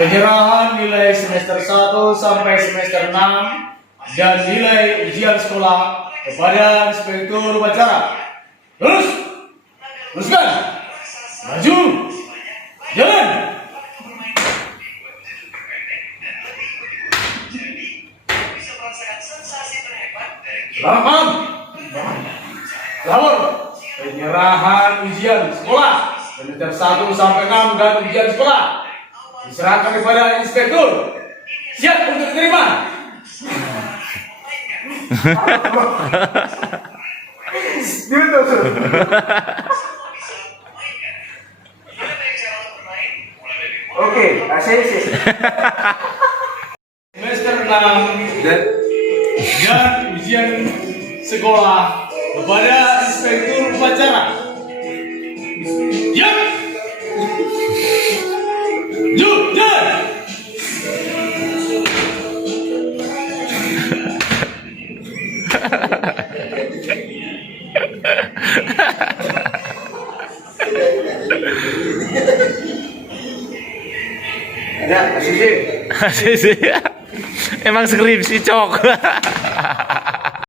Penyerahan nilai semester 1 sampai semester 6 dan nilai ujian sekolah kepada inspektur upacara. Teruskan, maju, jalan. Selamat lapor penyerahan ujian sekolah semester 1 sampai 6 dan ujian sekolah diserahkan kepada inspektur. Siap untuk diterima. Oke, ACC. Semester 6 dan ujian sekolah kepada inspektur upacara. Siap. Jalan. Ada ACC. Emang skripsi cok.